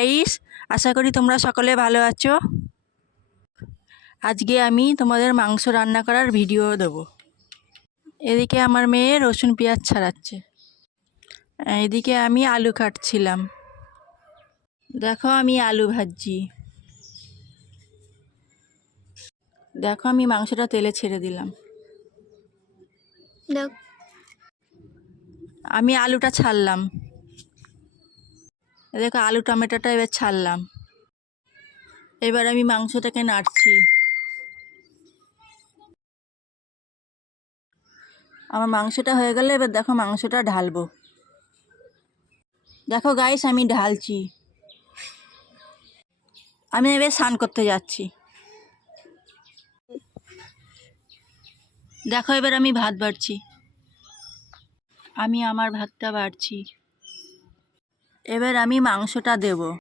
Guys, আশা করি তোমরা সকলে ভালো আছো। আজকে আমি তোমাদের মাংস রান্না করার ভিডিও দেব। এদিকে আমার মেয়ে রসুন পেঁয়াজ ছাড়াচ্ছে, এদিকে আমি আলু কাটছিলাম। দেখো আমি আলু ভাজছি। দেখো আমি মাংসটা তেলে ছেড়ে দিলাম। আমি আলুটা ছাড়লাম। দেখো আলু টমেটোটা এবার ছাড়লাম। এবার আমি মাংসটাকে নাড়ছি। আমার মাংসটা হয়ে গেলে এবার দেখো মাংসটা ঢালবো। দেখো গাইস আমি ঢালছি। আমি এবার স্নান করতে যাচ্ছি। দেখো এবার আমি ভাত বাড়ছি। আমি আমার ভাতটা বাড়ছি। এবার আমি মাংসটা দেব।